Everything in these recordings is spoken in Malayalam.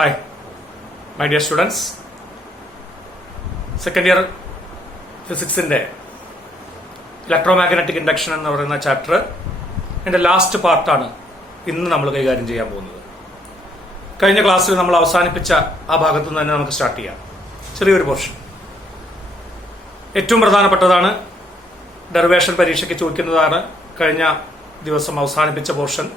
Hi, my dear students. Second year physics in the electromagnetic induction എന്ന് പറയുന്ന ചാപ്റ്റർ എൻ്റെ ലാസ്റ്റ് പാർട്ടാണ് ഇന്ന് നമ്മൾ കൈകാര്യം ചെയ്യാൻ പോകുന്നത്. കഴിഞ്ഞ ക്ലാസ്സിൽ നമ്മൾ അവസാനിപ്പിച്ച ആ ഭാഗത്തു നിന്ന് തന്നെ നമുക്ക് സ്റ്റാർട്ട് ചെയ്യാം. ചെറിയൊരു പോർഷൻ ഏറ്റവും പ്രധാനപ്പെട്ടതാണ്. ഡെറിവേഷൻ പരീക്ഷയ്ക്ക് ചോദിക്കുന്നതാണ്. കഴിഞ്ഞ ദിവസം അവസാനിപ്പിച്ച പോർഷൻ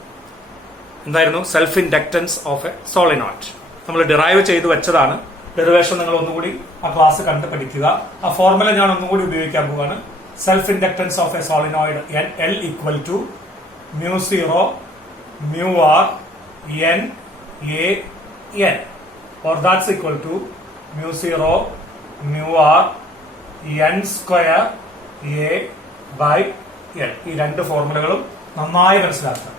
എന്തായിരുന്നു? Self inductance of a solenoid. നമ്മൾ ഡിറൈവ് ചെയ്ത് വെച്ചതാണ്. ഡെറിവേഷൻ നിങ്ങൾ ഒന്നുകൂടി ആ ക്ലാസ് കണ്ട് പഠിക്കുക. ആ ഫോർമുല ഞാൻ ഒന്നുകൂടി ഉപയോഗിക്കാൻ പോവാണ്. Self inductance of a solenoid L equal to μ0 μr n a n, or that's equal to μ0 μr n square a by n. ഈ രണ്ട് ഫോർമുലകളും നന്നായി മനസ്സിലാക്കുക.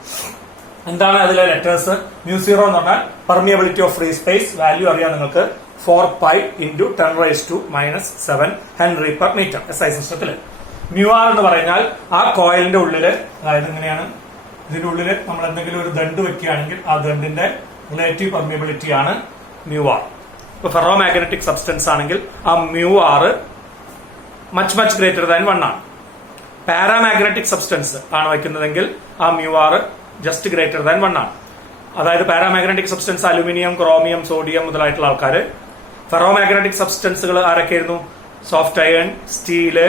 എന്താണ് അതിലെ ലെറ്റേഴ്സ്? μ0 എന്ന് പറഞ്ഞാൽ permeability of free space. Value അറിയാം നിങ്ങൾക്ക്, 4π × 10⁻⁻⁷ ഹെൻറി പെർ മീറ്റർ SI സിസ്റ്റത്തിൽ. μr എന്ന് പറഞ്ഞാൽ ആ കോയിലിന്റെ ഉള്ളില്, അതായത് ഇങ്ങനെയാണ്, ഇതിന്റെ ഉള്ളില് നമ്മൾ എന്തെങ്കിലും ഒരു ദണ്ട് വെക്കുകയാണെങ്കിൽ ആ ദണ്ടിന്റെ റിലേറ്റീവ് പെർമിയബിലിറ്റി ആണ് μr. ഇപ്പൊ ഫെറോ മാഗ്നറ്റിക് സബ്സ്റ്റൻസ് ആണെങ്കിൽ ആ μr മച്ച് ഗ്രേറ്റർ ദാൻ 1 ആണ്. പാരാമാഗ്നറ്റിക് സബ്സ്റ്റൻസ് ആണ് വയ്ക്കുന്നതെങ്കിൽ ആ μr ജസ്റ്റ് ഗ്രേറ്റർ ദാൻ 1 ആണ്. അതായത് paramagnetic substance aluminium, chromium, sodium മുതലായിട്ടുള്ള ആൾക്കാർ. ഫെറോമാഗ്നറ്റിക് സബ്സ്റ്റൻസുകൾ ആരൊക്കെയായിരുന്നു? Soft iron, steel,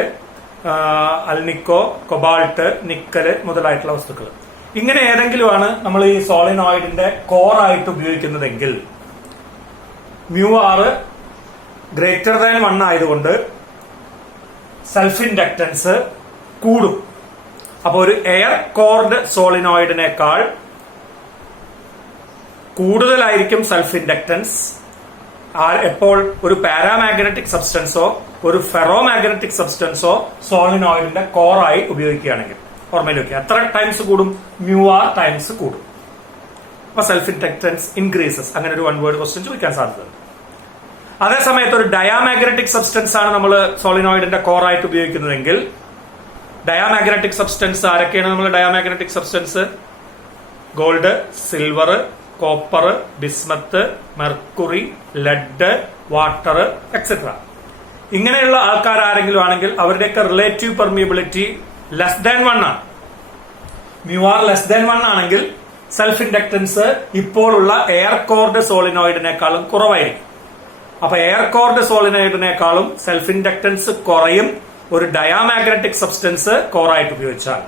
alnico, cobalt, nickel മുതലായിട്ടുള്ള വസ്തുക്കൾ. ഇങ്ങനെ ഏതെങ്കിലുമാണ് നമ്മൾ ഈ സോളിനോയിഡിന്റെ കോർ ആയിട്ട് ഉപയോഗിക്കുന്നതെങ്കിൽ μr ഗ്രേറ്റർ ദാൻ 1 ആയതുകൊണ്ട് സെൽഫ് ഇൻഡക്റ്റൻസ് കൂടും. അപ്പൊ ഒരു എയർ കോർഡ് സോളിനോയിഡിനേക്കാൾ കൂടുതലായിരിക്കും സെൽഫ് ഇൻഡക്റ്റൻസ് എപ്പോൾ ഒരു പാരാമാഗ്നറ്റിക് സബ്സ്റ്റൻസോ ഒരു ഫെറോമാഗ്നറ്റിക് സബ്സ്റ്റൻസോ സോളിനോയിഡിന്റെ കോറായി ഉപയോഗിക്കുകയാണെങ്കിൽ. ഓർമ്മയിൽ വെക്കുക, എത്ര ടൈംസ് കൂടും? μr ടൈംസ് കൂടും. അപ്പൊ സെൽഫ് ഇൻഡക്റ്റൻസ് ഇൻക്രീസസ്. അങ്ങനെ ഒരു വൺ വേർഡ് ക്വസ്റ്റ്യൻ ചോദിക്കാൻ സാധ്യത. അതേസമയത്ത് ഒരു ഡയാമാഗ്നറ്റിക് സബ്സ്റ്റൻസ് ആണ് നമ്മൾ സോളിനോയിഡിന്റെ കോറായിട്ട് ഉപയോഗിക്കുന്നതെങ്കിൽ, ഡയാമാഗ്നറ്റിക് സബ്സ്റ്റൻസ് ആരൊക്കെയാണ്? നമ്മൾ diamagnetic substance gold, silver, copper, bismuth, mercury, lead, water etcetera. ഇങ്ങനെയുള്ള ആൾക്കാർ ആരെങ്കിലും ആണെങ്കിൽ അവരുടെയൊക്കെ റിലേറ്റീവ് പെർമിയബിലിറ്റി ലെസ് ദാൻ 1 ആണ്. μr ലെസ് ദാൻ 1 ആണെങ്കിൽ സെൽഫ് ഇൻഡക്റ്റൻസ് ഇപ്പോഴുള്ള എയർ കോർഡ് സോളിനോയിഡിനേക്കാളും കുറവായിരിക്കും. അപ്പൊ എയർ കോർഡ് സോളിനോയിഡിനേക്കാളും സെൽഫ് ഇൻഡക്റ്റൻസ് കുറയും ഒരു ഡയാമാഗ്നറ്റിക് സബ്സ്റ്റൻസ് കോറായിട്ട് ഉപയോഗിച്ചാൽ.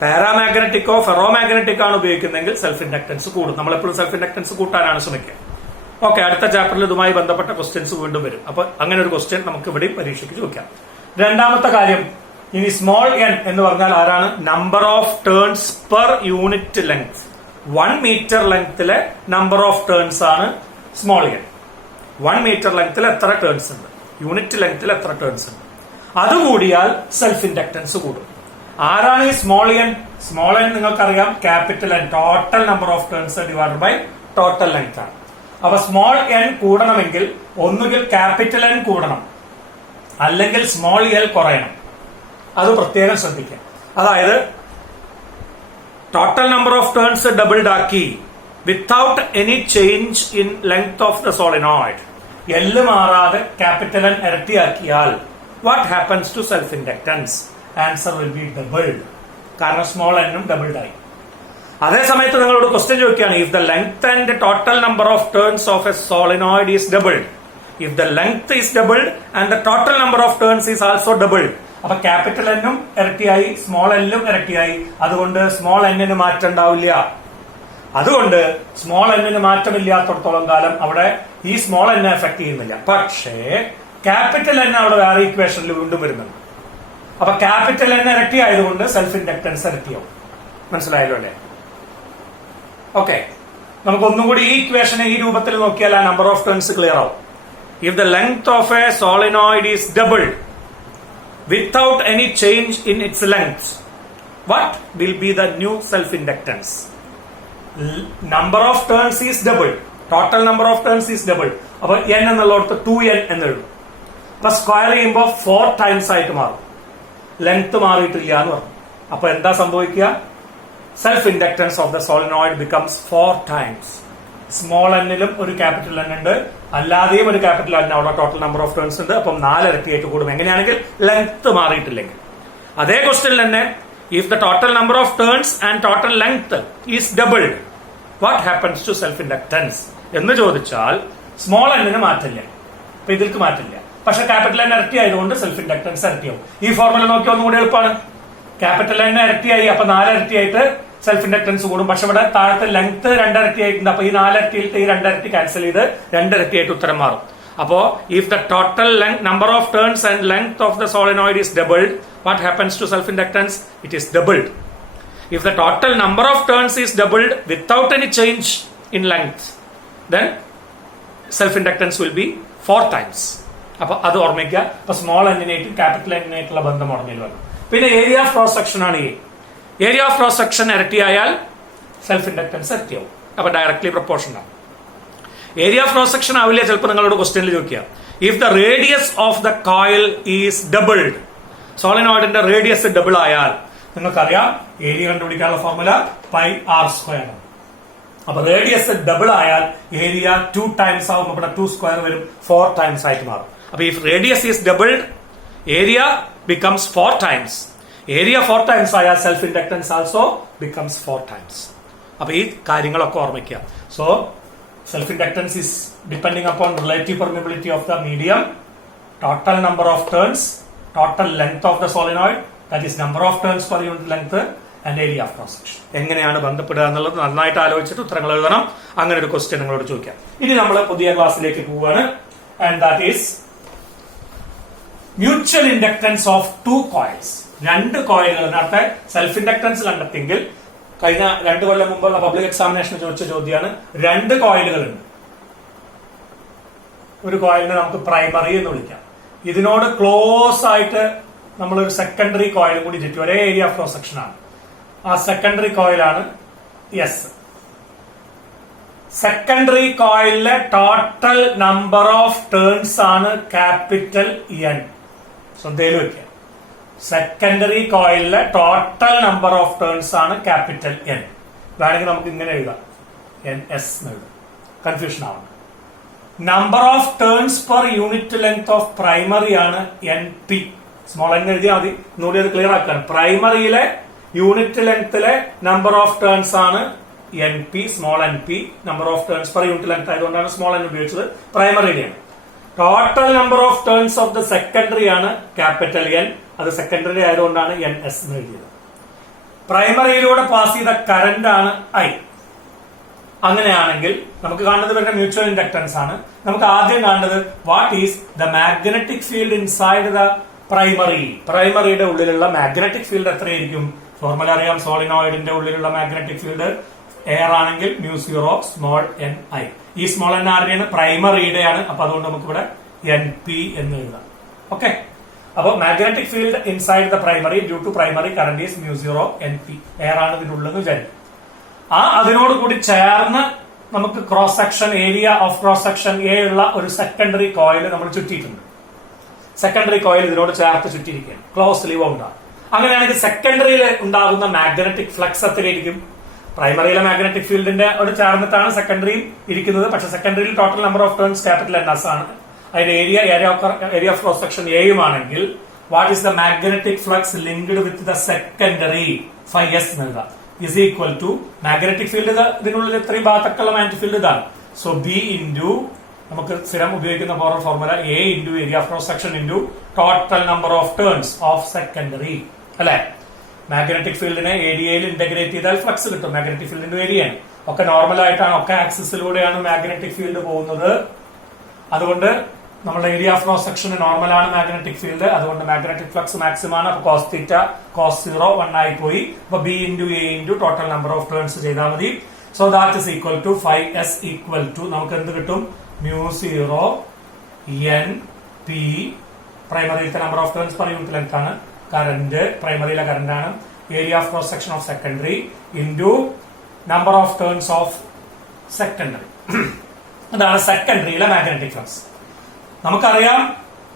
പാരാമാഗ്നറ്റിക്കോ ഫെറോമാഗ്നറ്റിക് ആണ് ഉപയോഗിക്കുന്നതെങ്കിൽ സെൽഫ് ഇൻഡക്റ്റൻസ് കൂടും. നമ്മളെപ്പോഴും സെൽഫ് ഇൻഡക്റ്റൻസ് കൂട്ടാനാണ് ശ്രമിക്കുക. ഓക്കെ, അടുത്ത ചാപ്റ്ററിൽ ഇതുമായി ബന്ധപ്പെട്ട ക്വസ്റ്റ്യൻസ് വീണ്ടും വരും. അപ്പൊ അങ്ങനെ ഒരു ക്വസ്റ്റ്യൻ നമുക്ക് ഇവിടെ പരീക്ഷയ്ക്ക് ചോദിക്കാം. രണ്ടാമത്തെ കാര്യം, ഇനി സ്മോൾ n എന്ന് പറഞ്ഞാൽ ആരാണ്? Number of turns per unit length. 1 metre ലെങ്ത്തിലെ നമ്പർ ഓഫ് ടേൺസ് ആണ് സ്മോൾ n. 1 മീറ്റർ ലെങ്ത്തിൽ എത്ര ടേൺസ് ഉണ്ട്, യൂണിറ്റ് ലെങ്ത്തിൽ എത്ര ടേൺസ് ഉണ്ട്, അത് കൂടിയാൽ സെൽഫ് ഇൻഡക്റ്റൻസ് കൂടും. ആരാണ് ഈ സ്മോൾ n? സ്മോൾ n നിങ്ങൾക്കറിയാം, capital N, total number of turns divided by total length ആണ്. അപ്പൊ സ്മോൾ n കൂടണമെങ്കിൽ ഒന്നുകിൽ ക്യാപിറ്റൽ N കൂടണം, അല്ലെങ്കിൽ സ്മോൾ l കുറയണം. അത് പ്രത്യേകം ശ്രദ്ധിക്കാം. അതായത് total number of turns doubled ആക്കി without any change in length of the solenoid, L മാറാതെ ക്യാപിറ്റൽ N ഇരട്ടിയാക്കിയാൽ what happens to self inductance? Answer will be doubled. കാരണം സ്മോൾ n ഉം ഡബിൾഡ് ആയി. അതേ സമയത്ത് നിങ്ങളോട് ക്വസ്റ്റ്യൻ ചോദിക്കുകയാണ്, if the length and total number of turns of a solenoid is doubled, if the length is doubled and the total number of turns is also doubled, അപ്പൊ ക്യാപിറ്റൽ N ഉം ഇരട്ടിയായി, സ്മോൾ n ഉം ഇരട്ടിയായി. അതുകൊണ്ട് സ്മോൾ n ന് മാറ്റം ഉണ്ടാവില്ല. അതുകൊണ്ട് സ്മോൾ n ന് മാറ്റമില്ലാത്തടത്തോളം കാലം അവിടെ ഈ സ്മോൾ n എഫക്ട് ചെയ്യുന്നില്ല. പക്ഷേ ക്യാപിറ്റൽ N അവിടെ വേറെ ഇക്വേഷനിൽ വീണ്ടും വരുന്നുണ്ട്. അപ്പൊ ക്യാപിറ്റൽ N ഇരട്ടി ആയതുകൊണ്ട് സെൽഫ് ഇൻഡക്റ്റൻസ് ഇരട്ടിയാവും. മനസ്സിലായല്ലോ അല്ലെ? ഓക്കെ, നമുക്ക് ഒന്നും കൂടി ഈ ഇക്വേഷനെ ഈ രൂപത്തിൽ നോക്കിയാൽ ആ നമ്പർ ഓഫ് ടേൺസ് ക്ലിയർ ആവും. If the length of a solenoid is doubled without any change in its length, what will be the new self inductance? Number of turns is double, total number of turns is double. അപ്പൊ n എന്നുള്ളടത്ത് 2n എന്ന് എഴുതും. അപ്പൊ സ്ക്വയർ ചെയ്യുമ്പോൾ 4 ടൈംസ് ആയിട്ട് മാറും. ലെങ്ത് മാറിയിട്ടില്ല എന്ന് പറഞ്ഞു. അപ്പൊ എന്താ സംഭവിക്കുക? self-inductance of the solenoid becomes 4 times. Small എന്നിലും ഒരു ക്യാപിറ്റൽ എൻ ഉണ്ട്, അല്ലാതെയും ഒരു ക്യാപിറ്റൽ എൻ അവിടെ ടോട്ടൽ നമ്പർ ഓഫ് ടേൺസ് ഉണ്ട്. അപ്പം 4 ഇരട്ടിയായിട്ട് കൂടും. എങ്ങനെയാണെങ്കിൽ ലെങ്ത് മാറിയിട്ടില്ലെങ്കിൽ. അതേ ക്വസ്റ്റ്യനിൽ തന്നെ if the total number of turns and total length is doubled what happens to self inductance എന്ന് ചോദിച്ചാൽ സ്മോൾ എന്നിന് മാറ്റില്ല, അപ്പൊ ഇതിൽക്ക് മാറ്റില്ല. പക്ഷെ ക്യാപിറ്റൽ എൻ ഇരട്ടി ആയതുകൊണ്ട് സെൽഫ് ഇൻഡക്ടൻസ് ഇരട്ടിയാവും. ഈ ഫോർമുല നോക്കി ഒന്നുകൂടി എളുപ്പമാണ്. ക്യാപിറ്റൽ എൻ ഇരട്ടിയായി, അപ്പൊ 4 ഇരട്ടിയായിട്ട് സെൽഫ് ഇൻഡക്ടൻസ് കൂടും. പക്ഷെ ഇവിടെ താഴത്തെ ലെങ്ത് 2 ഇരട്ടിയായിട്ടുണ്ട്. അപ്പൊ ഈ 4 ഇരട്ടിയിലത്തെ ഈ 2 ഇരട്ടി ക്യാൻസൽ ചെയ്ത് 2 ഇരട്ടിയായിട്ട് ഉത്തരം മാറും. അപ്പോ if the total number of turns and length of the solenoid is doubled what happens to self inductance? It is doubled. If the total number of turns is doubled without any change in length then self inductance will be 4 times. അപ്പൊ അത് ഓർമ്മിക്കുക. അപ്പൊ സ്മോൾ എന്നിനായിട്ടും ക്യാപിറ്റൽ എന്നിനായിട്ടുള്ള ബന്ധം ഓർമ്മയിൽ വന്നു. പിന്നെ ഏരിയ ഓഫ് ക്രോസ് സെക്ഷൻ ആണ് ഈ ഏരിയ ഓഫ് ക്രോസ് സെക്ഷൻ ഇരട്ടിയായാൽ സെൽഫ് ഇൻഡക്ടൻസ് ഇരട്ടിയാവും. അപ്പൊ ഡയറക്ട്ലി പ്രൊപ്പോർഷൻ ആണ്. ഏരിയ ഓഫ് ക്രോസ് സെക്ഷൻ ആവില്ല ചിലപ്പോൾ നിങ്ങളോട് ക്വസ്റ്റ്യനിൽ ചോദിക്കുക. If the radius of the coil is doubled, സോളിനോയിഡിന്റെ റേഡിയസ് ഡബിൾ ആയാൽ നിങ്ങൾക്കറിയാം ഏരിയ കണ്ടുപിടിക്കാനുള്ള ഫോർമുല πr². അപ്പൊ റേഡിയസ് ഡബിൾ ആയാൽ ഏരിയ 2 times ആവും. ഇവിടെ 2² വരും, 4 times ആയിട്ട് മാറും. അപ്പൊ if radius is doubled area becomes 4 times. Area 4 times ആയാൽ self inductance also becomes 4 times. അപ്പൊ ഈ കാര്യങ്ങളൊക്കെ ഓർമ്മിക്കുക. So self inductance is depending upon relative permeability of the medium, total number of turns, total length of the solenoid that is number of turns per unit length and area of cross section. എങ്ങനെയാണ് ബന്ധപ്പെടുക എന്നുള്ളത് നന്നായിട്ട് ആലോചിച്ചിട്ട് ഉത്തരങ്ങൾ എഴുതണം. അങ്ങനെ ഒരു ക്വസ്റ്റ്യൻ നിങ്ങളോട് ചോദിക്കാം. ഇനി നമ്മൾ പുതിയ ക്ലാസ്സിലേക്ക് പോവുകയാണ്. And that is mutual inductance of 2 coils. 2 കോയിലുകൾ. നേരത്തെ സെൽഫ് ഇൻഡക്ടൻസ് കണ്ടെത്തിയെങ്കിൽ കഴിഞ്ഞ 2 കൊല്ലം മുമ്പുള്ള പബ്ലിക് എക്സാമിനേഷന് ചോദിച്ച ചോദ്യമാണ്. 2 കോയിലുകളുണ്ട്. ഒരു കോയിലിനെ നമുക്ക് പ്രൈമറി എന്ന് വിളിക്കാം. ഇതിനോട് ക്ലോസ് ആയിട്ട് നമ്മളൊരു സെക്കൻഡറി കോയിൽ കൂടി ചുറ്റും. ഒരേ ഏരിയ ഓഫ് ക്രോസ് സെക്ഷൻ ആണ്. ആ സെക്കൻഡറി കോയിലാണ് എസ്. സെക്കൻഡറി കോയിലിലെ ടോട്ടൽ നമ്പർ ഓഫ് ടേൺസ് ആണ് ക്യാപിറ്റൽ എൻ. ശ്രദ്ധയിൽ വെക്കുക. സെക്കൻഡറി കോയിലിലെ ടോട്ടൽ നമ്പർ ഓഫ് ടേൺസ് ആണ് ക്യാപിറ്റൽ എൻ. വേണമെങ്കിൽ നമുക്ക് ഇങ്ങനെ എഴുതാം, എൻ എസ് എന്ന് എഴുതാം. കൺഫ്യൂഷൻ ആവണം. Number of turns per unit length of primary ആണ് എൻ പി. സ്മോൾ എൻ എഴുതിയാൽ മതി. ഒന്നുകൂടി അത് ക്ലിയർ ആക്കാൻ. പ്രൈമറിയിലെ യൂണിറ്റ് ലെങ്ത്തിലെ നമ്പർ ഓഫ് ടേൺസ് ആണ് N P, small N P. Number of turns per unit length ആയതുകൊണ്ടാണ് സ്മോൾ എൻ ഉപയോഗിച്ചത്. പ്രൈമറിയിലാണ്. Total number of turns of the secondary ആണ് ക്യാപിറ്റൽ എൻ. അത് സെക്കൻഡറി ആയതുകൊണ്ടാണ് എൻ എസ് എന്ന് എഴുതിയത്. പ്രൈമറിയിലൂടെ പാസ് ചെയ്ത കറന്റ് ആണ് ഐ. അങ്ങനെയാണെങ്കിൽ നമുക്ക് കാണുന്നത് വരുന്ന മ്യൂച്വൽ ഇൻഡക്ടൻസ് ആണ്. നമുക്ക് ആദ്യം കാണുന്നത് what is the magnetic field inside the primary. പ്രൈമറിയുടെ ഉള്ളിലുള്ള മാഗ്നറ്റിക് ഫീൽഡ് എത്രയായിരിക്കും? ഫോർമുല അറിയാം. സോളിനോയിഡിന്റെ ഉള്ളിലുള്ള മാഗ്നറ്റിക് ഫീൽഡ് എയർ ആണെങ്കിൽ μ0 സ്മോൾ എൻ ഐ. ഈ സ്മോൾ എൻ ആരുടെയാണ്? പ്രൈമറിയുടെയാണ്. അപ്പൊ അതുകൊണ്ട് നമുക്ക് ഇവിടെ എൻ പി എന്ന് എഴുതാം. ഓക്കെ. അപ്പൊ magnetic field inside the primary due to primary current is μ0 N P. Air ആണ് ഇതിനുള്ളതെന്ന് വിചാരിക്കും. അതിനോട് കൂടി ചേർന്ന് നമുക്ക് cross section area of cross section A ഉള്ള ഒരു സെക്കൻഡറി കോയിൽ നമ്മൾ ചുറ്റിയിട്ടുണ്ട്. സെക്കൻഡറി കോയിൽ ഇതിനോട് ചേർത്ത് ചുറ്റിയിരിക്കുകയാണ്. ക്ലോസ്ലി വൗണ്ട് ആണ്. അങ്ങനെയാണെങ്കിൽ സെക്കൻഡറിയിൽ ഉണ്ടാകുന്ന മാഗ്നറ്റിക് ഫ്ലക്സ് എത്രയായിരിക്കും? പ്രൈമറിയിലെ മാഗ്നറ്റിക് ഫീൽഡിന്റെ ഒരു ചേർന്നിട്ടാണ് സെക്കൻഡറിയിൽ ഇരിക്കുന്നത്. പക്ഷെ സെക്കൻഡറിയിൽ total number of turns capital N S ആണ്. അതിന്റെ ഏരിയ ഓഫ് ക്രോസ് സെക്ഷൻ എയും ആണെങ്കിൽ what is the magnetic flux linked with the secondary φs നൽകാം. Is equal to magnetic field ഇതിനുള്ളിൽ ഇത്രയും ഭാഗത്തൊക്കെയുള്ള മാഗ്നറ്റിക് ഫീൽഡ് ഇതാണ്. സോ ബി ഇൻറ്റു നമുക്ക് സ്ഥിരം ഉപയോഗിക്കുന്ന formula A into area of cross section into total number of turns of secondary. അല്ലെ? മാഗ്നറ്റിക് ഫീൽഡിനെ ഏരിയയിൽ ഇന്റഗ്രേറ്റ് ചെയ്താൽ ഫ്ലക്സ് കിട്ടും. മാഗ്നറ്റിക് ഫീൽഡിന്റെ ഏരിയയാണ്. ഒക്കെ നോർമൽ ആയിട്ടാണ്, ഒക്കെ ആക്സിസിലൂടെയാണ് മാഗ്നറ്റിക് ഫീൽഡ് പോകുന്നത്. അതുകൊണ്ട് നമ്മുടെ area of cross section normal ആണ് മാഗ്നറ്റിക് ഫീൽഡ്. അതുകൊണ്ട് മാഗ്നറ്റിക് ഫ്ലക്സ് മാക്സിമം ആണ്. അപ്പൊ കോസ് തീറ്റ കോസ് 0 1 ആയി പോയി. അപ്പൊ B into A into total number of turns ചെയ്താൽ മതി. So that is equal to φs equal to നമുക്ക് എന്ത് കിട്ടും? μ0 എൻ പി. പ്രൈമറിയിലത്തെ number of turns per unit length ആണ്. കറന്റ് പ്രൈമറിയിലെ കറന്റ് ആണ്. Area of cross section of secondary into number of turns of secondary. അതാണ് സെക്കൻഡറിയിലെ മാഗ്നറ്റിക് ഫ്ലക്സ്. നമുക്കറിയാം,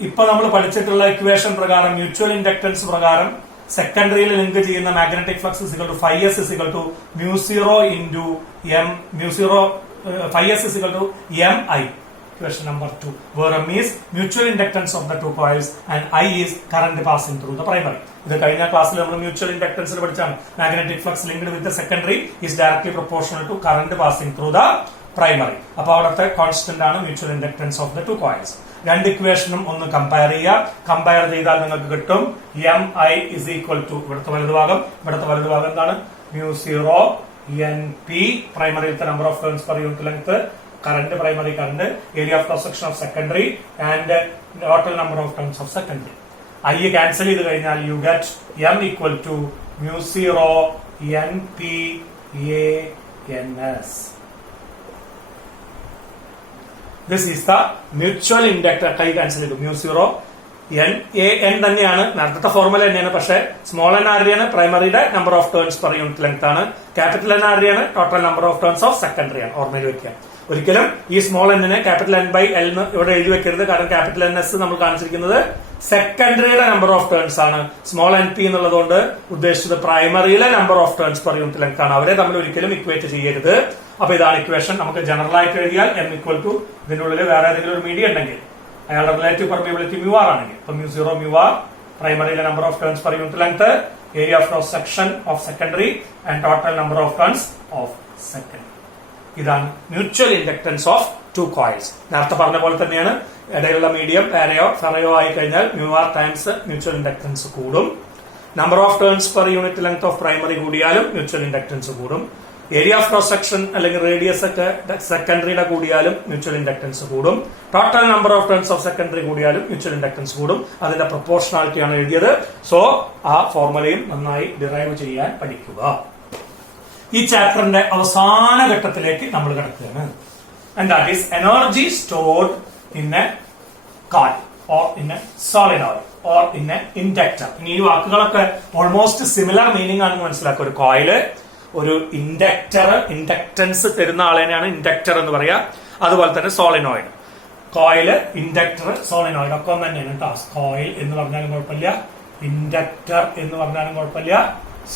ഇപ്പൊ നമ്മൾ പഠിച്ചിട്ടുള്ള ഇക്വേഷൻ പ്രകാരം മ്യൂച്വൽ ഇൻഡക്ടൻസ് പ്രകാരം സെക്കൻഡറിയിൽ ലിങ്ക് ചെയ്യുന്ന magnetic flux φs μ0 into M. μ0 phi s is equal to mi. Question number 2, where m is mutual inductance of the two coils and I is current passing through the primary. ഇത് കഴിഞ്ഞ ക്ലാസ്സിൽ നമ്മൾ മ്യൂച്വൽ ഇൻഡക്ടൻസിൽ പഠിച്ചാണ്. Magnetic flux linked with the secondary is directly proportional to current passing through the primary. അപ്പൊ അവിടുത്തെ കോൺസ്റ്റന്റ് ആണ് mutual inductance of the two coils. രണ്ട് ഇക്വേഷനും ഒന്ന് കമ്പയർ ചെയ്യുക. കമ്പയർ ചെയ്താൽ നിങ്ങൾക്ക് കിട്ടും M I is equal to ഇവിടുത്തെ വലതുഭാഗം എന്താണ്? μ0 NP, പ്രൈമറിയിലത്തെ number of turns per unit length, current primary current, area of cross section of secondary and total number of turns of secondary. I cancel ചെയ്ത് കഴിഞ്ഞാൽ you get M equal to μ0 NP ANS. This is the mutual inductor. കൈ ക്യാൻസൽ ചെയ്തു. μ0 NAN തന്നെയാണ്, നേരത്തെ ഫോർമുല തന്നെയാണ്. പക്ഷേ സ്മോൾ എൻ ആരുടെയാണ്? പ്രൈമറിയുടെ number of turns per unit length ആണ്. ക്യാപിറ്റൽ എൻ ആരുടെയാണ്? Total number of turns of secondary ആണ്. ഓർമ്മയിൽ വെക്കുക. ഒരിക്കലും ഈ സ്മോൾ എന്നിനെ ക്യാപിറ്റൽ N ബൈ L എന്ന് ഇവിടെ എഴുതി വെക്കരുത്. കാരണം ക്യാപിറ്റൽ NS നമ്മൾ കാണിച്ചിരിക്കുന്നത് സെക്കൻഡറിയുടെ നമ്പർ ഓഫ് ടേൺസ് ആണ്. സ്മോൾ NP എന്നുള്ളതുകൊണ്ട് ഉദ്ദേശിച്ചത് പ്രൈമറിയിലെ number of turns per unit length ആണ്. അവരെ തമ്മിൽ ഒരിക്കലും ഇക്വേറ്റ് ചെയ്യരുത്. അപ്പൊ ഇതാണ് ഇക്വേഷൻ. നമുക്ക് ജനറൽ ആയിട്ട് എഴുതിയാൽ M ഈക്വൽ ടു ഇതിന്റെ ഉള്ളിൽ വേറെ ഏതെങ്കിലും ഒരു മീഡിയം ഉണ്ടെങ്കിൽ അയാളുടെ റിലേറ്റീവ് പെർമിയബിലിറ്റി μr ആണെങ്കിൽ, ഇപ്പൊ μ0 μr പ്രൈമറിയിലെ number of turns per unit length, area of cross section of secondary and total number of turns of secondary. ഇതാണ് mutual inductance of two coils. നേരത്തെ പറഞ്ഞ പോലെ തന്നെയാണ്. ഇടയിലുള്ള മീഡിയം പാരയോ ഫെറയോ ആയി കഴിഞ്ഞാൽ μr ടൈംസ് മ്യൂച്വൽ ഇൻഡക്ടൻസ് കൂടും. Number of turns per unit length of primary കൂടിയാലും മ്യൂച്വൽ ഇൻഡക്ടൻസ് കൂടും. ഏരിയ ഓഫ് ക്രോസ് സെക്ഷൻ അല്ലെങ്കിൽ റേഡിയസ് ഒക്കെ സെക്കൻഡറിയുടെ കൂടിയാലും മ്യൂച്വൽ ഇൻഡക്ടൻസ് കൂടും. Total number of turns of secondary കൂടിയാലും മ്യൂച്വൽ ഇൻഡക്ടൻസ് കൂടും. അതിന്റെ പ്രൊപ്പോർഷണാലിറ്റിയാണ് എഴുതിയത്. സോ ആ ഫോർമുലയും നന്നായി ഡിറൈവ് ചെയ്യാൻ പഠിക്കുക. ഈ ചാപ്റ്ററിന്റെ അവസാന ഘട്ടത്തിലേക്ക് നമ്മൾ കിടക്കുകയാണ്. And that is energy stored in a coil or in a solenoid or in A inductor. ഇനി ഈ വാക്കുകളൊക്കെ ഓൾമോസ്റ്റ് സിമിലർ മീനിങ് ആണെന്ന് മനസ്സിലാക്കുക. ഒരു കോയില്, ഒരു ഇൻഡക്ടർ, ഇൻഡക്ടൻസ് തരുന്ന ആളെയാണ് ഇൻഡക്ടർ എന്ന് പറയാ. അതുപോലെ തന്നെ സോളിനോയിഡ്. കോയില്, ഇൻഡക്ടർ, സോളിനോയിഡ് ഒക്കെ ഒന്ന് തന്നെയാണ് കേട്ടോ. കോയിൽ എന്ന് പറഞ്ഞാലും കുഴപ്പമില്ല, ഇൻഡക്ടർ എന്ന് പറഞ്ഞാലും കുഴപ്പമില്ല,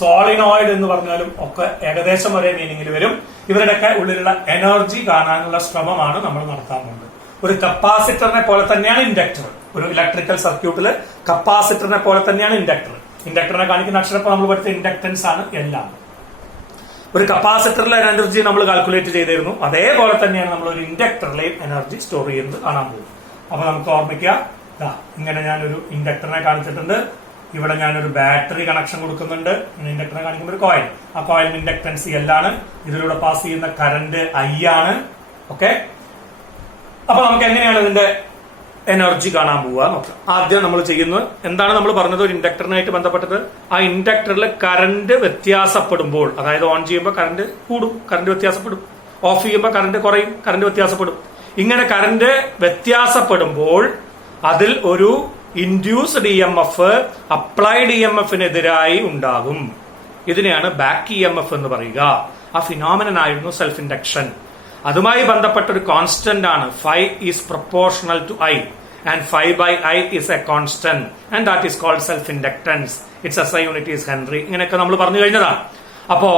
സോളിനോയിഡ് എന്ന് പറഞ്ഞാലും ഒക്കെ ഏകദേശം ഒരേ മീനിങ്ങിൽ വരും. ഇവരുടെയൊക്കെ ഉള്ളിലുള്ള എനർജി കാണാനുള്ള ശ്രമമാണ് നമ്മൾ നടത്താൻ പോകുന്നത്. ഒരു കപ്പാസിറ്ററിനെ പോലെ തന്നെയാണ് ഇൻഡക്ടർ. ഒരു ഇലക്ട്രിക്കൽ സർക്യൂട്ടിൽ കപ്പാസിറ്ററിനെ പോലെ തന്നെയാണ് ഇൻഡക്ടർ. ഇൻഡക്ടറിനെ കാണിക്കുന്ന അക്ഷരപ്പം നമ്മൾ പഠിച്ച ഇൻഡക്ടൻസ് ആണ് എല്ലാം. ഒരു കപ്പാസിറ്ററിലെ എനർജി നമ്മൾ കാൽക്കുലേറ്റ് ചെയ്തിരുന്നു. അതേപോലെ തന്നെയാണ് നമ്മൾ ഒരു ഇൻഡക്ടറിലെയും എനർജി സ്റ്റോർ ചെയ്യുന്നത് കാണാൻ പോകും. അപ്പൊ നമുക്ക് ഓർമ്മിക്കുക, ഇങ്ങനെ ഞാനൊരു ഇൻഡക്ടറിനെ കാണിച്ചിട്ടുണ്ട്. ഇവിടെ ഞാനൊരു ബാറ്ററി കണക്ഷൻ കൊടുക്കുന്നുണ്ട്. ഇൻഡക്ടറിനെ കാണിക്കുമ്പോൾ ഒരു കോയിൽ, ആ കോയിലിന്റെ ഇൻഡക്ടൻസ് L ആണ്. ഇതിലൂടെ പാസ് ചെയ്യുന്ന കറന്റ് I ആണ്. ഓക്കെ, അപ്പൊ നമുക്ക് എങ്ങനെയാണ് ഇതിന്റെ എനർജി കാണാൻ പോവുക നോക്കാം. ആദ്യം നമ്മൾ ചെയ്യുന്നത് എന്താണ്? നമ്മൾ പറഞ്ഞത് ഒരു ഇൻഡക്ടറിനായിട്ട് ബന്ധപ്പെട്ടത്, ആ ഇൻഡക്ടറിൽ കറന്റ് വ്യത്യാസപ്പെടുമ്പോൾ, അതായത് ഓൺ ചെയ്യുമ്പോൾ കറന്റ് കൂടും, കറന്റ് വ്യത്യാസപ്പെടും. ഓഫ് ചെയ്യുമ്പോൾ കറന്റ് കുറയും, കറന്റ് വ്യത്യാസപ്പെടും. ഇങ്ങനെ കറന്റ് വ്യത്യാസപ്പെടുമ്പോൾ അതിൽ ഒരു ഇൻഡ്യൂസ്ഡ് EMF അപ്ലൈഡ് EMFനെതിരായി ഉണ്ടാകും. ഇതിനെയാണ് ബാക്ക് EMF എന്ന് പറയുക. ആ ഫിനോമിനൻ ആയിരുന്നു സെൽഫ് ഇൻഡക്ഷൻ. അതുമായി ബന്ധപ്പെട്ട ഒരു കോൺസ്റ്റന്റ് ആണ് phi is proportional to I and phi by I is a constant and that is called self inductance. Its SI unit is Henry. ഇങ്ങനെയൊക്കെ നമ്മൾ പറഞ്ഞു കഴിഞ്ഞതാണ്. അപ്പോ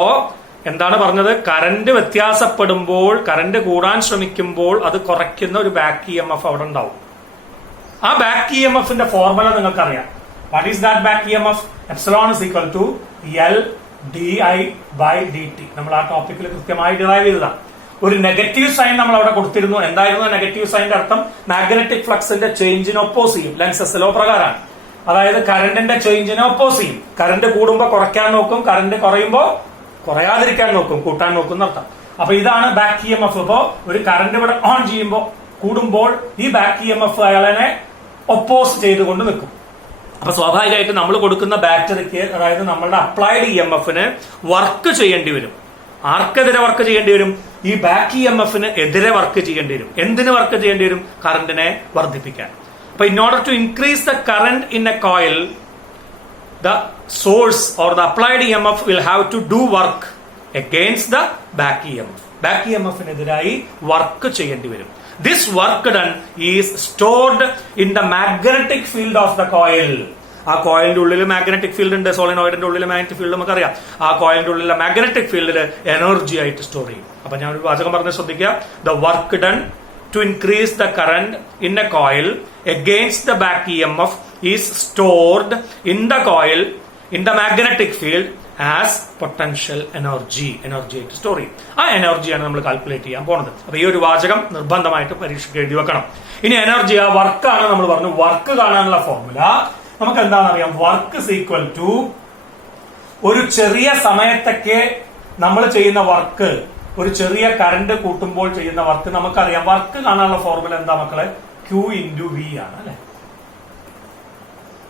എന്താണ് പറഞ്ഞത്? കറന്റ് വ്യത്യാസപ്പെടുമ്പോൾ, കറന്റ് കൂടാൻ ശ്രമിക്കുമ്പോൾ അത് കുറയ്ക്കുന്ന ഒരു ബാക്ക് EMF അവിടെ ഉണ്ടാവും. ആ ബാക്ക് EMFന്റെ ഫോർമുല നിങ്ങൾക്കറിയാം. What is that back EMF? Epsilon is equal to L di by dt. നമ്മൾ ആ ടോപ്പിക്കിൽ കൃത്യമായി ഡിറൈവ് ചെയ്തതാണ്. ഒരു നെഗറ്റീവ് സൈൻ നമ്മൾ അവിടെ കൊടുത്തിരുന്നു. എന്തായിരുന്നു നെഗറ്റീവ് സൈനിന്റെ അർത്ഥം? മാഗ്നറ്റിക് ഫ്ലക്സിന്റെ ചേഞ്ചിനെ ഒപ്പോസ് ചെയ്യും. ലെൻസസ് ലോ പ്രകാരമാണ്. അതായത് കറന്റിന്റെ ചേഞ്ചിനെ ഒപ്പോസ് ചെയ്യും. കറന്റ് കൂടുമ്പോ കുറയ്ക്കാൻ നോക്കും, കറന്റ് കുറയുമ്പോ കുറയാതിരിക്കാൻ നോക്കും, കൂട്ടാൻ നോക്കും എന്നർത്ഥം. അപ്പൊ ഇതാണ് ബാക്ക് EMF. ഇപ്പോ ഒരു കറന്റ് ഇവിടെ ഓൺ ചെയ്യുമ്പോൾ, കൂടുമ്പോൾ ഈ ബാക്ക് EMF അയാളെ ഒപ്പോസ് ചെയ്തുകൊണ്ട് നിൽക്കും. അപ്പൊ സ്വാഭാവികമായിട്ട് നമ്മൾ കൊടുക്കുന്ന ബാറ്ററിക്ക്, അതായത് നമ്മളുടെ അപ്ലൈഡ് EMFന് വർക്ക് ചെയ്യേണ്ടി വരും. ആർക്കെതിരെ വർക്ക് ചെയ്യേണ്ടി വരും? ഈ ബാക്ക് EMFന് എതിരെ വർക്ക് ചെയ്യേണ്ടി വരും. എന്തിന് വർക്ക് ചെയ്യേണ്ടി വരും? കറന്റിനെ വർദ്ധിപ്പിക്കാൻ. അപ്പൊ in order to increase the current in a coil, the source or the applied EMF will have to do work against the back EMF. Back EMFനെതിരായി വർക്ക് ചെയ്യേണ്ടി വരും. This work done is stored in the magnetic field of the coil. ആ കോയിലിന്റെ ഉള്ളിൽ മാഗ്നറ്റിക് ഫീൽഡ് ഉണ്ട്, സോളിനോയിഡിന്റെ ഉള്ളിൽ മാഗ്നറ്റിക് ഫീൽഡ് നമുക്കറിയാം. ആ കോയിലിന്റെ ഉള്ളിലെ മാഗ്നറ്റിക് ഫീൽഡിൽ എനർജി ആയിട്ട് സ്റ്റോർ ചെയ്യും. അപ്പൊ ഞാൻ ഒരു വാചകം പറഞ്ഞ് ശ്രദ്ധിക്കുക. The work done to increase the current in a coil against the back EMF is stored in the coil in the magnetic field as potential energy. Energy ആയിട്ട് സ്റ്റോർ ചെയ്യും. ആ എനർജിയാണ് നമ്മൾ കാൽക്കുലേറ്റ് ചെയ്യാൻ പോകുന്നത്. അപ്പൊ ഈ ഒരു വാചകം നിർബന്ധമായിട്ട് പരീക്ഷയ്ക്ക് എഴുതി വെക്കണം. ഇനി എനർജി, ആ വർക്കാണ് നമ്മൾ പറഞ്ഞു. വർക്ക് കാണാനുള്ള ഫോർമുല നമുക്ക് എന്താണെന്നറിയാം. വർക്ക് ഇസ് ഈക്വൽ ടു ഒരു ചെറിയ സമയത്തൊക്കെ നമ്മൾ ചെയ്യുന്ന വർക്ക്, ഒരു ചെറിയ കറണ്ട് കൂട്ടുമ്പോൾ ചെയ്യുന്ന വർക്ക് നമുക്കറിയാം. വർക്ക് കാണാനുള്ള ഫോർമുല എന്താ മക്കളെ? Q ഇൻറ്റു വി ആണ് അല്ലെ.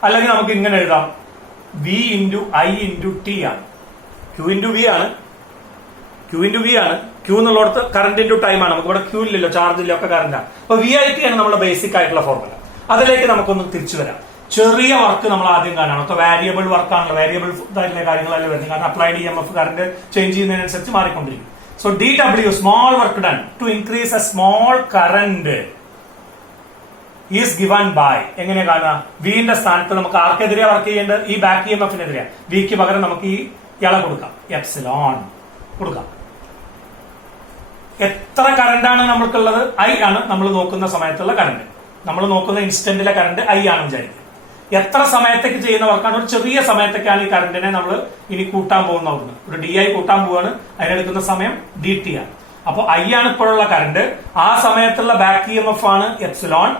അല്ലെങ്കിൽ നമുക്ക് ഇങ്ങനെ എഴുതാം, V into I into T ആണ്. Q ഇൻറ്റു വി ആണ്. Q എന്നുള്ളടത്ത് കറണ്ട് ഇൻറ്റു ടൈം ആണ്. നമുക്ക് ഇവിടെ Q ഇല്ലല്ലോ, ചാർജ് ഇല്ല, ഒക്കെ കറണ്ടാണ്. അപ്പൊ വി ഐ ടി ആണ് നമ്മുടെ ബേസിക് ആയിട്ടുള്ള ഫോർമുല. അതിലേക്ക് നമുക്കൊന്ന് തിരിച്ചു വരാം. ചെറിയ വർക്ക് നമ്മൾ ആദ്യം കാണാം. അപ്പൊ വാരിയബിൾ വർക്കാണല്ലോ, വാരിയബിൾ ആയിട്ടുള്ള കാര്യങ്ങളല്ലേ വരുന്നത്. കാരണം അപ്ലൈഡ് EMF കറണ്ട് ചേഞ്ച് ചെയ്യുന്നതിനനുസരിച്ച് മാറിക്കൊണ്ടിരിക്കും. So dW, small work done to increase a small current is given by, എങ്ങനെ കാണാം? വിന്റെ സ്ഥാനത്ത് നമുക്ക് ആർക്കെതിരെ വർക്ക് ചെയ്യേണ്ടത്? ഈ ബാക്ക് EMF-നെതിരെ. വിക്ക് പകരം നമുക്ക് ഈ ഇള കൊടുക്കാം, എപ്സിലോൺ കൊടുക്കാം. എത്ര കറണ്ടാണ് നമുക്കുള്ളത്? ഐ ആണ് നമ്മൾ നോക്കുന്ന സമയത്തുള്ള കറണ്ട്. നമ്മൾ നോക്കുന്ന ഇൻസ്റ്റന്റിലെ കറണ്ട് ഐ ആണ് വിചാരിക്കുക. എത്ര സമയത്തേക്ക് ചെയ്യുന്ന വർക്കാണ്? ഒരു ചെറിയ സമയത്തേക്കാണ് ഈ കറണ്ടിനെ നമ്മൾ ഇനി കൂട്ടാൻ പോകുന്ന. ഒരു ഡി ഐ കൂട്ടാൻ പോവാണ്. അതിനെടുക്കുന്ന സമയം ഡി ടി ആണ്. അപ്പൊ ഐ ആണ് ഇപ്പോഴുള്ള കറണ്ട്. ആ സമയത്തുള്ള ബാക്ക് EMF ആണ് എപ്സിലോൺ.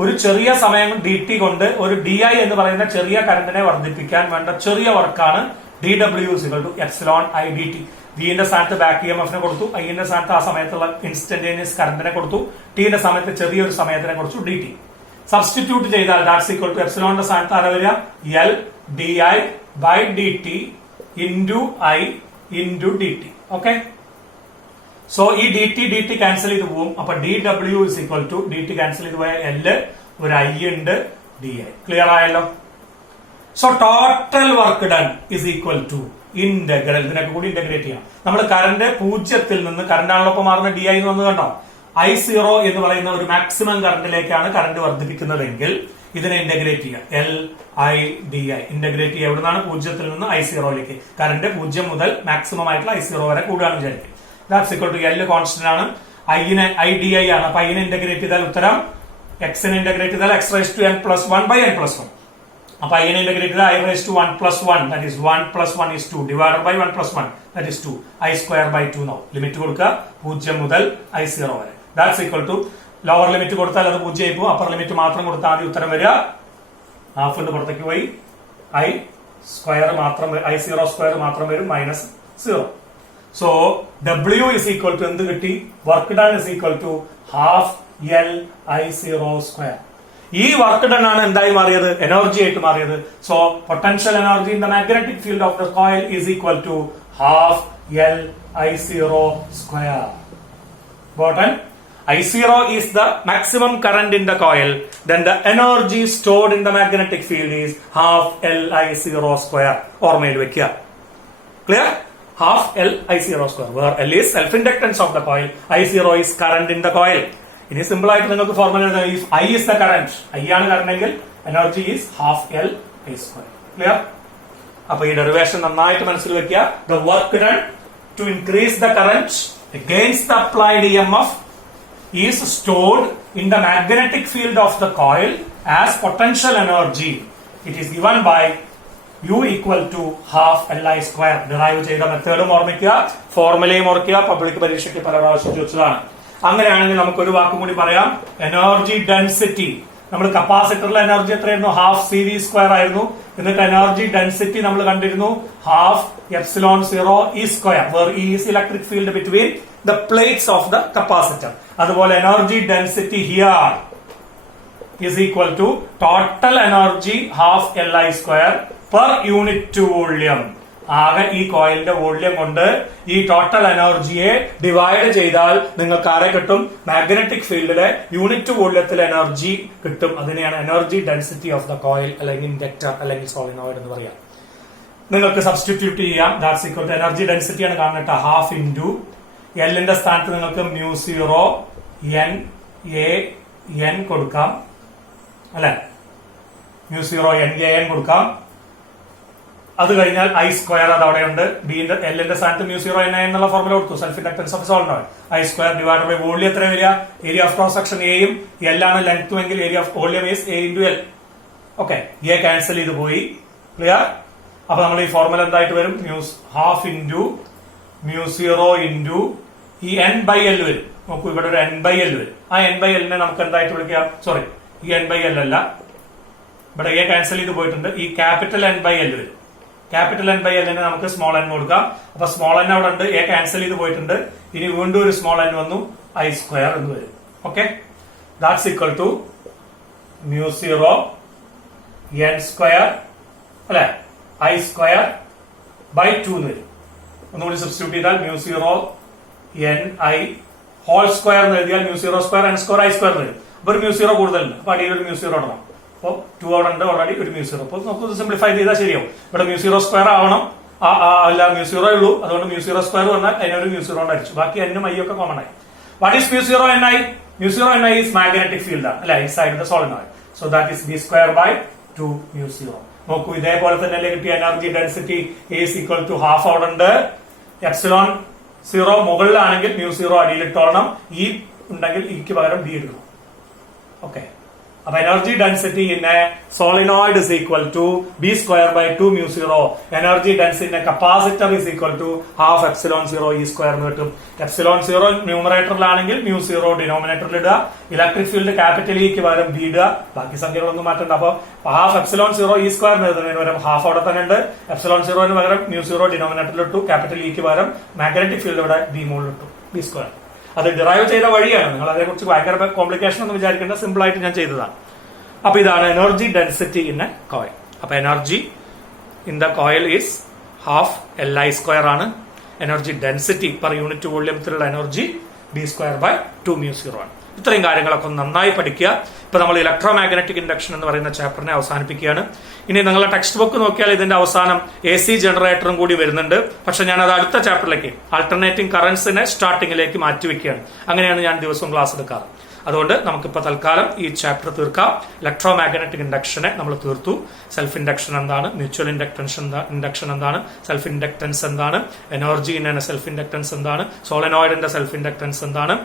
ഒരു ചെറിയ സമയം ഡി ടി കൊണ്ട് ഒരു ഡി ഐ എന്ന് പറയുന്ന ചെറിയ കറണ്ടിനെ വർദ്ധിപ്പിക്കാൻ വേണ്ട ചെറിയ വർക്കാണ് dW = epsilon I D T. വിന്റെ സ്ഥാനത്ത് ബാക്ക് EMF-നെ കൊടുത്തു, ഐന്റെ സ്ഥാനത്ത് ആ സമയത്തുള്ള ഇൻസ്റ്റന്റേനിയസ് കറണ്ടിനെ കൊടുത്തു, ടിന്റെ സമയത്ത് ചെറിയൊരു സമയത്തിനെ കൊടുത്തു, ഡി ടി. സബ്സ്റ്റിറ്റ്യൂട്ട് ചെയ്താൽ ദാറ്റ്സ് ഈക്വൽ ടു എപ്സിലോണിന്റെ സ്ഥാനത്ത് ആരാ വരിക? L D I by D T into I into D T. Okay, so ഈ ഡി ടി ക്യാൻസൽ ചെയ്ത് പോകും. അപ്പൊ dW = ഡി ടി ക്യാൻസൽ ചെയ്ത് പോയ എല്, ഒരു ഐ ഉണ്ട്, ഡി ഐ. ക്ലിയർ ആയല്ലോ? So total work done is equal to integral. ഇതിനൊക്കെ കൂടി ഇന്റഗ്രേറ്റ് ചെയ്യാം. നമ്മൾ കറണ്ട് 0-ൽ നിന്ന്, കറണ്ടാണല്ലോ ഇപ്പൊ മാറുന്ന ഡി ഐ എന്ന് വന്ന് കണ്ടോ, I0 എന്ന് പറയുന്ന ഒരു മാക്സിമം കറണ്ടിലേക്കാണ് കറണ്ട് വർദ്ധിപ്പിക്കുന്നതെങ്കിൽ ഇതിനെ ഇന്റഗ്രേറ്റ് ചെയ്യുക. L I D I integrate ചെയ്യുക. എവിടുന്നാണ്? 0-ൽ നിന്ന് I0ലേക്ക്. കറണ്ട് 0 മുതൽ മാക്സിമം ആയിട്ടുള്ള I0 വരെ കൂടുകയാണ് വിചാരിക്കും. That's equal to L constant ആണ്, ഐനെ ഐ ഡി ഐ ആണ്. അപ്പൊ ഐനെ ഇന്റഗ്രേറ്റ് ചെയ്താൽ ഉത്തരം എക്സിനെ ഇന്റഗ്രേറ്റ് ചെയ്താൽ x⁻n+1/n+1. അപ്പൊ ഐനെ ഇന്റഗ്രേറ്റ് ചെയ്താൽ I⁻1+1 that is 1+1 is 2 divided by 1+1 that is 2 I²/2. Now limit കൊടുക്കുക 0 മുതൽ I0 വരെ. That's equal to lower limit കൊടുത്താൽ അത് 0 ആയി പോകും. അപ്പർ ലിമിറ്റ് മാത്രം കൊടുത്താൽ ആദ്യം ഉത്തരം വരിക ഹാഫ് കൊണ്ട് പുറത്തേക്ക് പോയി I² മാത്രം, I0² മാത്രം വരും, -0. So W is equal to എന്ത് കിട്ടി? Work done is equal to half L I0². ഈ വർക്ക് ഡൺ ആണ് എന്തായി മാറിയത്? എനർജി ആയിട്ട് മാറിയത്. So potential energy in the magnetic field of the coil is equal to half L I0². Button I0 is the maximum current in the coil, then the energy stored in the magnetic field is half L I0². ഓർമ്മയിൽ വെക്കുക. Clear? Half L I0², where L is self-inductance of the coil, I0 is current in the coil. ഇനി സിമ്പിൾ ആയിട്ട് നിങ്ങൾക്ക് ഫോർമുല എഴുതാം. If I is the current, I ആണ് കറണ്ട് എങ്കിൽ energy is half L I². Clear? അപ്പൊ ഈ ഡെറിവേഷൻ നന്നായിട്ട് മനസ്സിൽ വെക്കുക. The work done to increase the current against the applied EMF is stored in the magnetic field of the coil as potential energy. It is given by U equal to half Li². Derive ചെയ്ത മെത്തേഡും ഓർമ്മിക്കുക, ഫോർമുലയും ഓർക്കുക. പബ്ലിക് പരീക്ഷയ്ക്ക് പല പ്രാവശ്യം ചോദിച്ചതാണ്. അങ്ങനെയാണെങ്കിൽ നമുക്കൊരു വാക്കും കൂടി പറയാം. Energy density. നമ്മൾ കപ്പാസിറ്ററിലെ എനർജി എത്രയായിരുന്നു? ഹാഫ് CV² ആയിരുന്നു. എന്നിട്ട് എനർജി ഡെൻസിറ്റി നമ്മൾ കണ്ടിരുന്നു half ε0 E², where E is electric field between the plates of the capacitor. അതുപോലെ energy density here is equal to total energy half Li² per unit volume. ആകെ ഈ കോയിലിന്റെ വോള്യം കൊണ്ട് ഈ ടോട്ടൽ എനർജിയെ ഡിവൈഡ് ചെയ്താൽ നിങ്ങൾക്ക് ആരെ കിട്ടും? മാഗ്നറ്റിക് ഫീൽഡിലെ യൂണിറ്റ് വോള്യത്തിലെ എനർജി കിട്ടും. അതിനെയാണ് energy density of the coil അല്ലെങ്കിൽ ഇൻഡക്ടർ അല്ലെങ്കിൽ സോളിനോയിഡ് എന്ന് പറയാം. നിങ്ങൾക്ക് സബ്സ്റ്റിറ്റ്യൂട്ട് ചെയ്യാം. That's equal to energy density ആണ് കാണുന്നത്, ഹാഫ് ഇൻറ്റു എല്ലിന്റെ സ്ഥാനത്ത് നിങ്ങൾക്ക് μ0 n a n കൊടുക്കാം അല്ലെ. μ0 NaN കൊടുക്കാം. അത് കഴിഞ്ഞാൽ I സ്ക്വയർ അത് അവിടെയുണ്ട്. ബിന്റെ എല്ലിന്റെ സ്ഥാനത്ത് μ0 NaN എന്നുള്ള ഫോർമുല കൊടുത്തു. Self inductance of solenoid I square divide by volume എത്ര വരിക? ഏരിയ ഓഫ് ക്രോസ് സെക്ഷൻ എയും എൽ ആണ് ലെങ്ത്തും എങ്കിൽ area of volume is A into L. Okay, A cancel ചെയ്ത് പോയി. ക്ലിയർ? അപ്പൊ നമ്മൾ ഈ ഫോർമുല എന്തായിട്ട് വരും? ½ ഇൻറ്റു μ0 ഇൻറ്റു ഈ N/L വരും. നോക്കൂ, ഇവിടെ ഒരു N/L വരും. ആ N/L നമുക്ക് എന്തായിട്ട് വിളിക്കാം? സോറി, ഈ N/L അല്ല, ഇവിടെ എ ക്യാൻസൽ ചെയ്ത് പോയിട്ടുണ്ട്. ഈ ക്യാപിറ്റൽ N/L വരും. ക്യാപിറ്റൽ N/L നമുക്ക് സ്മോൾ n കൊടുക്കാം. അപ്പൊ സ്മോൾ n അവിടെ ഉണ്ട്, എ ക്യാൻസൽ ചെയ്ത് പോയിട്ടുണ്ട്. ഇനി വീണ്ടും ഒരു സ്മോൾ n വന്നു, I സ്ക്വയർ എന്ന് വരും. Okay, that's equal to μ0 N square അല്ലെ I സ്ക്വയർ ബൈ 2 എന്ന് വരും. ഒന്നുകൂടി സബ്സ്റ്റിറ്റ്യൂട്ട് ചെയ്താൽ μ0 NI ഹോൾ സ്ക്വയർ എന്ന് എഴുതിയാൽ μ0 square N square I square വരും. അപ്പൊ ഒരു μ0 കൂടുതലുണ്ട്. അപ്പൊ അടിയിൽ ഒരു μ0 ഇടണം. അപ്പൊ 2 അവിടെ ഉണ്ട്, ഓൾറെഡി ഒരു μ0. അപ്പൊ നമുക്ക് സിംപ്ലിഫൈ ചെയ്താൽ ശരിയാവും. ഇവിടെ μ0 സ്ക്വയർ ആവണം, അല്ല μ0 ഉള്ളൂ. അതുകൊണ്ട് μ0 സ്ക്വയർ വന്നാൽ അതിനൊരു μ0 അടിച്ചു. ബാക്കി N ഉം I ഒക്കെ കോമൺ ആയി. What is μ0 NI? μ0 NI is magnetic field ആണ് അല്ലെ, inside the solenoid. So that is B square by 2 μ0. നോക്കൂ, ഇതേപോലെ തന്നെ കിട്ടിയ energy density is equal to half അവിടെ ഉണ്ട്. എപ്സിലോൺ 0 മുകളിലാണെങ്കിൽ μ0 അടിയിലിട്ടോളണം. ഈ ഉണ്ടെങ്കിൽ ഇക്ക് പകരം ബി എടുക്കണം. ഓക്കെ, അപ്പൊ energy density in a solenoid is equal to B square by 2 μ0. Energy density in a capacitor is equal to ½ epsilon 0 E square എന്ന് കിട്ടും. എപ്സിലോൺ 0 ന്യൂമറേറ്ററിലാണെങ്കിൽ μ0 ഡിനോമിനേറ്ററിൽ ഇടുക. ഇലക്ട്രിക് ഫീൽഡ് ക്യാപിറ്റൽ ഇക്ക് പകരം ബി ഇടുക. ബാക്കി സംഖ്യകളൊന്നും മാറ്റണ്ട. അപ്പൊ ½ എപ്സിലോൺ 0 E സ്ക്വയർ എഴുതുന്നതിന് പകരം ഹാഫ് അവിടെ തന്നെ ഉണ്ട്. എപ്സിലോൺ 0 പകരം μ0 ഡിനോമിനേറ്ററിൽ ഇട്ടു. ക്യാപിറ്റൽ ഇക്ക് പകരം മാഗ്നറ്റിക് ഫീൽഡ് ഇവിടെ ബി മുകളിൽ ഇട്ടു, B സ്ക്വയർ. അത് ഡിറൈവ് ചെയ്ത വഴിയാണ്. നിങ്ങൾ അതേക്കുറിച്ച് ഭയങ്കര കോംപ്ലിക്കേഷൻ ഒന്നും വിചാരിക്കേണ്ട, സിമ്പിൾ ആയിട്ട് ഞാൻ ചെയ്തതാണ്. അപ്പൊ ഇതാണ് energy density in a coil. അപ്പൊ energy in the coil is ½ Li square ആണ്. എനർജി ഡെൻസിറ്റി പെർ യൂണിറ്റ് വോള്യത്തിലുള്ള എനർജി B സ്ക്വയർ ബൈ 2 μ0 ആണ്. ഇത്രയും കാര്യങ്ങളൊക്കെ നന്നായി പഠിക്കുക. ഇപ്പൊ നമ്മൾ ഇലക്ട്രോ മാഗ്നറ്റിക് ഇൻഡക്ഷൻ എന്ന് പറയുന്ന ചാപ്റ്ററിനെ അവസാനിപ്പിക്കുകയാണ്. ഇനി നിങ്ങളുടെ ടെക്സ്റ്റ് ബുക്ക് നോക്കിയാൽ ഇതിന്റെ അവസാനം AC ജനറേറ്ററും കൂടി വരുന്നുണ്ട്. പക്ഷെ ഞാൻ അത് അടുത്ത ചാപ്റ്ററിലേക്ക്, ആൾട്ടർനേറ്റിംഗ് കറന്റ്സിനെ സ്റ്റാർട്ടിങ്ങിലേക്ക് മാറ്റിവെക്കുകയാണ്. അങ്ങനെയാണ് ഞാൻ ദിവസവും ക്ലാസ് എടുക്കാറ്. അതുകൊണ്ട് നമുക്കിപ്പോൾ തൽക്കാലം ഈ ചാപ്റ്റർ തീർക്കാം. ഇലക്ട്രോ മാഗ്നറ്റിക് ഇൻഡക്ഷനെ നമ്മൾ തീർത്തു. സെൽഫ് ഇൻഡക്ഷൻ എന്താണ്, മ്യൂച്വൽ ഇൻഡക്ഷൻ എന്താണ്, സെൽഫ് ഇൻഡക്ടൻസ് എന്താണ്, എനർജി ഇൻ സെൽഫ് ഇൻഡക്ടൻസ് എന്താണ്, സോളിനോയിഡിന്റെ സെൽഫ് ഇൻഡക്ടൻസ് എന്താണ്,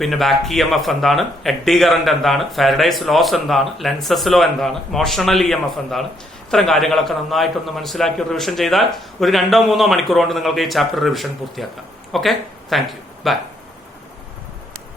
പിന്നെ ബാക്ക് EMF എന്താണ്, എഡ്ഡി കറന്റ് എന്താണ്, ഫാരഡേസ് ലോസ് എന്താണ്, ലെൻസസ് ലോ എന്താണ്, മോഷണൽ EMF എന്താണ്. ഇത്തരം കാര്യങ്ങളൊക്കെ നന്നായിട്ടൊന്ന് മനസ്സിലാക്കി റിവിഷൻ ചെയ്താൽ ഒരു 2-3 മണിക്കൂർ കൊണ്ട് നിങ്ങൾക്ക് ഈ ചാപ്റ്റർ റിവിഷൻ പൂർത്തിയാക്കാം. Okay, thank you, by.